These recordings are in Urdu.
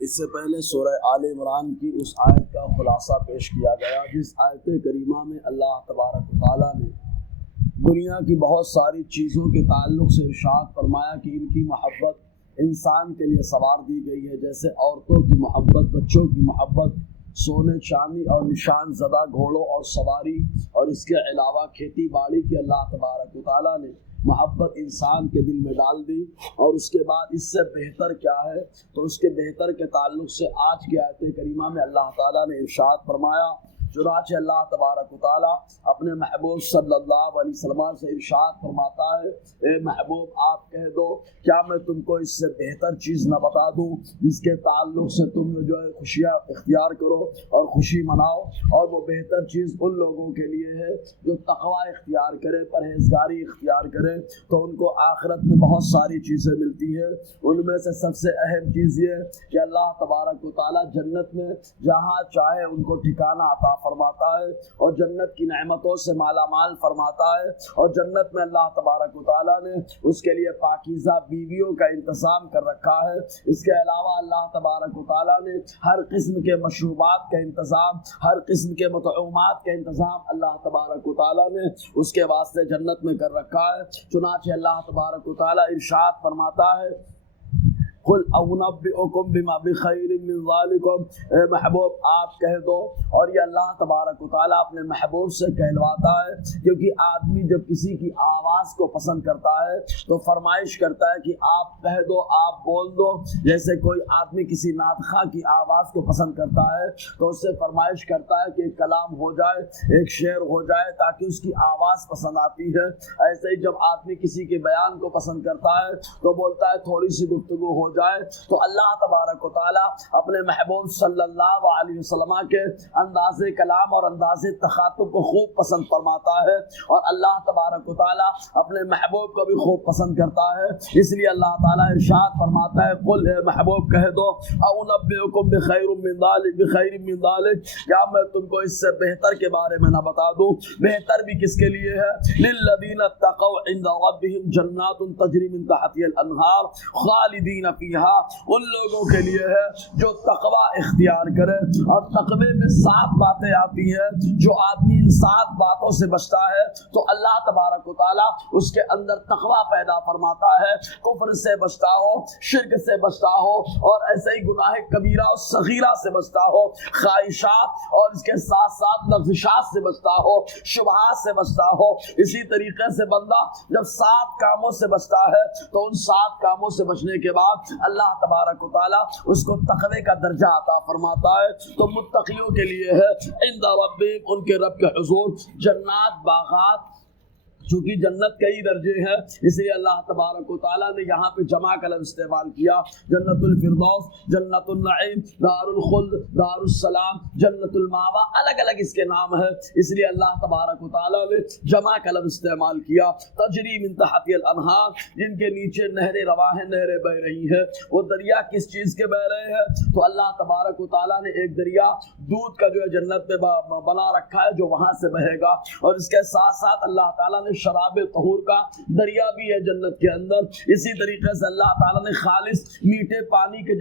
اس سے پہلے سورہ آل عمران کی اس آیت کا خلاصہ پیش کیا گیا جس آیت کریمہ میں اللہ تبارک و تعالیٰ نے دنیا کی بہت ساری چیزوں کے تعلق سے ارشاد فرمایا کہ ان کی محبت انسان کے لیے سوار دی گئی ہے، جیسے عورتوں کی محبت، بچوں کی محبت، سونے چاندی اور نشان زدہ گھوڑوں اور سواری، اور اس کے علاوہ کھیتی باڑی کی اللہ تبارک و تعالیٰ نے محبت انسان کے دل میں ڈال دی۔ اور اس کے بعد اس سے بہتر کیا ہے، تو اس کے بہتر کے تعلق سے آج کی آیت کریمہ میں اللہ تعالیٰ نے ارشاد فرمایا۔ چنانچہ اللہ تبارک و تعالیٰ اپنے محبوب صلی اللہ علیہ وسلم سے ارشاد فرماتا ہے، اے محبوب آپ کہہ دو کیا میں تم کو اس سے بہتر چیز نہ بتا دوں جس کے تعلق سے تم جو ہے خوشیاں اختیار کرو اور خوشی مناؤ، اور وہ بہتر چیز ان لوگوں کے لیے ہے جو تقوی اختیار کرے، پرہیزگاری اختیار کرے، تو ان کو آخرت میں بہت ساری چیزیں ملتی ہیں۔ ان میں سے سب سے اہم چیز یہ کہ اللہ تبارک و تعالیٰ جنت میں جہاں چاہے ان کو ٹھکانہ عطا فرماتا ہے اور جنت کی نعمتوں سے مالا مال فرماتا ہے، اور جنت میں اللہ تبارک و تعالیٰ نے اس کے لیے پاکیزہ بیویوں کا انتظام کر رکھا ہے۔ اس کے علاوہ اللہ تبارک و تعالیٰ نے ہر قسم کے مشروبات کا انتظام، ہر قسم کے مطعومات کا انتظام اللہ تبارک و تعالیٰ نے اس کے واسطے جنت میں کر رکھا ہے۔ چنانچہ اللہ تبارک و تعالیٰ ارشاد فرماتا ہے، قل اونبئکم بما بخیر من ذالکم، اے محبوب آپ کہہ دو، اور یہ اللہ تبارک و تعالیٰ اپنے محبوب سے کہلواتا ہے، کیونکہ آدمی جب کسی کی آواز کو پسند کرتا ہے تو فرمائش کرتا ہے کہ آپ کہہ دو، آپ بول دو۔ جیسے کوئی آدمی کسی نعت خواں کی آواز کو پسند کرتا ہے تو اس سے فرمائش کرتا ہے کہ ایک کلام ہو جائے، ایک شعر ہو جائے، تاکہ اس کی آواز پسند آتی ہے۔ ایسے ہی جب آدمی کسی کے بیان کو پسند کرتا ہے تو بولتا ہے تھوڑی سی گفتگو ہو جائے۔ تو اللہ تبارک و تعالیٰ اپنے محبوب صلی اللہ علیہ وسلم کے انداز کلام اور انداز تخاطب کو خوب پسند فرماتا ہے، اور اللہ تبارک و تعالیٰ اپنے محبوب کو بھی خوب پسند کرتا ہے۔ اس لیے اللہ تعالیٰ ارشاد فرماتا ہے، قل اے محبوب کہہ دو، اونبئکم بخیر من ذالک، کیا میں تم کو اس سے بہتر کے بارے میں نہ بتا دوں؟ بہتر بھی کس کے لیے ہے؟ للذین اتقوا عند ربهم جنات تجری من تحتها الانہار خالدین فیہا، ان لوگوں کے لیے ہے جو تقوی اختیار کرے۔ اور تقوی میں 7 باتیں آتی ہیں، جو آدمی ان 7 باتوں سے بچتا ہے تو اللہ تبارک و تعالیٰ اس کے اندر تقوی پیدا فرماتا ہے۔ کفر سے بچتا ہو، شرک سے بچتا ہو، اور ایسے ہی گناہ کبیرہ اور صغیرہ سے بچتا ہو، خواہشات اور اس کے ساتھ ساتھ لغزشات سے بچتا ہو، شبہات سے بچتا ہو۔ اسی طریقے سے بندہ جب 7 کاموں سے بچتا ہے تو ان 7 کاموں سے بچنے کے بعد اللہ تبارک و تعالیٰ اس کو تقوی کا درجہ عطا فرماتا ہے۔ تو متقیوں کے لیے ہے عند ربہم، ان کے رب کے حضور جنات، باغات، چونکہ جنت کئی درجے ہیں اس لیے اللہ تبارک و تعالیٰ نے یہاں پہ جمع کا لفظ استعمال کیا، جنت الفردوس، جنت النعیم، دار الخلد، دار السلام، جنت الماوا، الگ الگ اس کے نام ہے، اس لیے اللہ تبارک و تعالیٰ نے جمع کا لفظ استعمال کیا۔ تجری من تحتها الانہار، جن کے نیچے نہریں رواں ہیں، نہریں بہ رہی ہیں۔ وہ دریا کس چیز کے بہ رہے ہیں؟ تو اللہ تبارک و تعالیٰ نے ایک دریا دودھ کا جو ہے جنت میں بنا رکھا ہے جو وہاں سے بہے گا، اور اس کے ساتھ ساتھ اللہ تعالیٰ نے شراب طہور کا دریا بھی ہے جنت کے اندر۔ اسی طریقے سے اللہ تعالیٰ نے خالص میٹھے پانی کے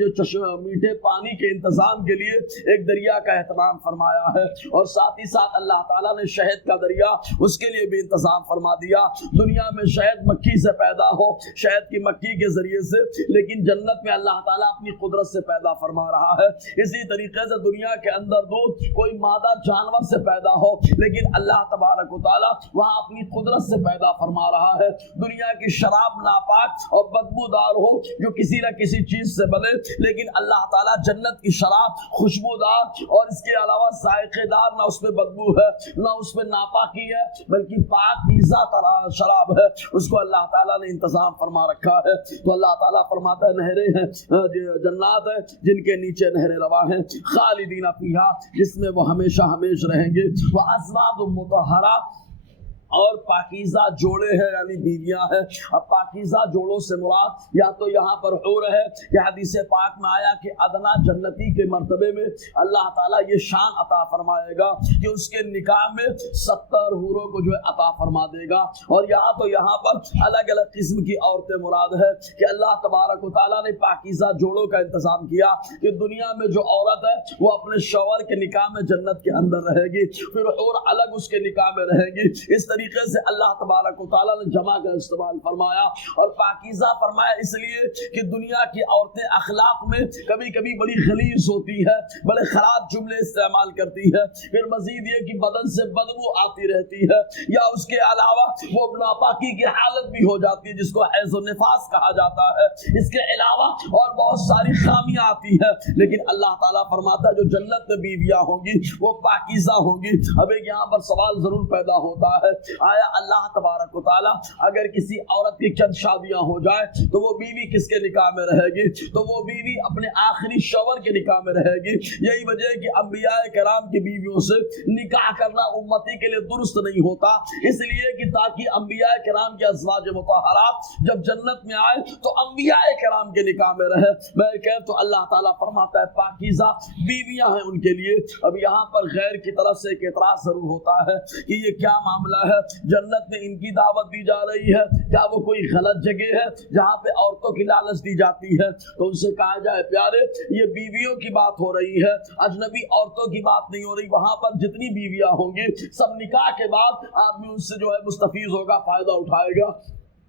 میٹھے پانی کے انتظام کے لیے ایک دریا کا اہتمام فرمایا ہے، اور ساتھ ہی ساتھ اللہ تعالیٰ نے شہد کا دریا اس کے لیے بھی انتظام فرما دیا۔ دنیا میں شہد مکھی سے پیدا ہو، شہد کی مکھی کے ذریعے سے، لیکن جنت میں اللہ تعالیٰ اپنی قدرت سے پیدا فرما رہا ہے۔ اسی طریقے سے دنیا کے اندر دودھ کوئی مادہ جانور سے پیدا ہو، لیکن اللہ تبارک و تعالیٰ وہاں اپنی قدرت سے پیدا فرما رہا ہے۔ دنیا کی شراب ناپاک اور بدبودار ہو جو کسی نہ کسی چیز سے بنے، لیکن اللہ تعالیٰ جنت کی شراب خوشبودار اور اس کے علاوہ ذائقے دار، نہ اس میں بدبو ہے نہ اس میں ناپاکی ہے، بلکہ پاکیزہ شراب ہے، اس کو اللہ تعالیٰ نے انتظام فرما رکھا ہے۔ تو اللہ تعالیٰ فرماتا ہے نہریں ہیں، جنات ہیں جن کے نیچے نہریں رواں ہیں، خالدین فیہا، جس میں وہ ہمیشہ ہمیش رہیں گے، وازواج مطہرہ، اور پاکیزہ جوڑے ہیں یعنی بیویاں ہیں۔ اب پاکیزہ جوڑوں سے مراد یا تو یہاں پر حور ہے کہ حدیث پاک میں آیا کہ ادنا جنتی کے مرتبے میں اللہ تعالیٰ یہ شان عطا فرمائے گا کہ اس کے نکاح میں 70 حوروں کو جو ہے عطا فرما دے گا۔ اور تو یہاں پر الگ الگ قسم کی عورتیں مراد ہے کہ اللہ تبارک و تعالیٰ نے پاکیزہ جوڑوں کا انتظام کیا کہ دنیا میں جو عورت ہے وہ اپنے شوہر کے نکاح میں جنت کے اندر رہے گی، پھر اور الگ اس کے نکاح میں رہے گی۔ اس طریقے سے اللہ تبارک و تعالیٰ نے جمع کا استعمال فرمایا اور پاکیزہ فرمایا اس لیے کہ دنیا کی عورتیں اخلاق میں کبھی کبھی بڑی غلیظ ہوتی ہے، بڑے خراب جملے استعمال کرتی ہے، پھر مزید یہ کہ بدن سے بدبو آتی رہتی ہے، یا اس کے علاوہ وہ ناپاکی کی حالت بھی ہو جاتی ہے جس کو حیض و نفاس کہا جاتا ہے۔ اس کے علاوہ اور بہت ساری خامیاں آتی ہیں، لیکن اللہ تعالیٰ فرماتا ہے جو جنت میں بیویاں ہوں گی وہ پاکیزہ ہوں گی۔ اب ایک یہاں پر سوال ضرور پیدا ہوتا ہے، آیا اللہ تبارک و تعالیٰ اگر کسی عورت کی چند شادیاں ہو جائے تو وہ بیوی کس کے نکاح میں رہے گی؟ تو وہ بیوی اپنے آخری شوہر کے نکاح میں رہے گی۔ یہی وجہ ہے کہ انبیاء کرام کی بیویوں سے نکاح کرنا امتی کے لیے درست نہیں ہوتا، اس لیے کہ تاکہ انبیاء کرام کے ازواج مطہرات جب جنت میں آئے تو انبیاء کرام کے نکاح میں رہے۔ میں کہہ تو اللہ تعالیٰ فرماتا ہے پاکیزہ بیویاں ہیں ان کے لیے۔ اب یہاں پر غیر کی طرف سے ایک اعتراض ضرور ہوتا ہے کہ یہ کیا معاملہ ہے، جنت میں ان کی دعوت دی جا رہی ہے، کیا وہ کوئی غلط جگہ ہے جہاں پہ عورتوں کی لالچ دی جاتی ہے؟ تو ان سے کہا جائے پیارے یہ بیویوں کی بات ہو رہی ہے، اجنبی عورتوں کی بات نہیں ہو رہی۔ وہاں پر جتنی بیویاں ہوں گی سب نکاح کے بعد آدمی ان سے جو ہے مستفیض ہوگا، فائدہ اٹھائے گا،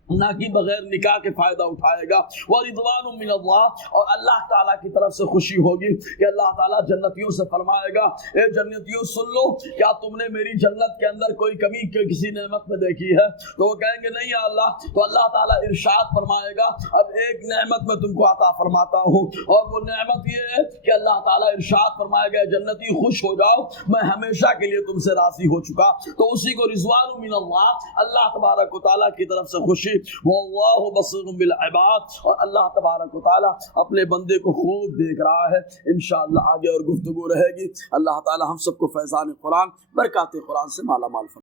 نہ کہ بغیر نکاح کے فائدہ اٹھائے گا۔ وَرِضْوَانٌ مِّنَ اللَّهِ، اور اللہ تعالیٰ کی طرف سے خوشی ہوگی کہ اللہ تعالیٰ جنتیوں سے فرمائے گا اے جنتیوں سن لو، کیا تم نے میری جنت کے اندر کوئی کمی کسی نعمت میں دیکھی ہے؟ تو وہ کہیں گے نہیں یا اللہ۔ تو اللہ تعالیٰ ارشاد فرمائے گا اب ایک نعمت میں تم کو عطا فرماتا ہوں، اور وہ نعمت یہ ہے کہ اللہ تعالیٰ ارشاد فرمائے گا جنتی خوش ہو جاؤ، میں ہمیشہ کے لیے تم سے راضی ہو چکا۔ تو اسی کو رضوان من اللہ، اللہ تبارک و تعالیٰ کی طرف سے خوشی، واللہ بصیر بالعباد، اور اللہ تبارک و تعالیٰ اپنے بندے کو خوب دیکھ رہا ہے۔ انشاءاللہ آگے اور گفتگو رہے گی۔ اللہ تعالیٰ ہم سب کو فیضان قرآن برکات قرآن سے مالا مال فرمائے۔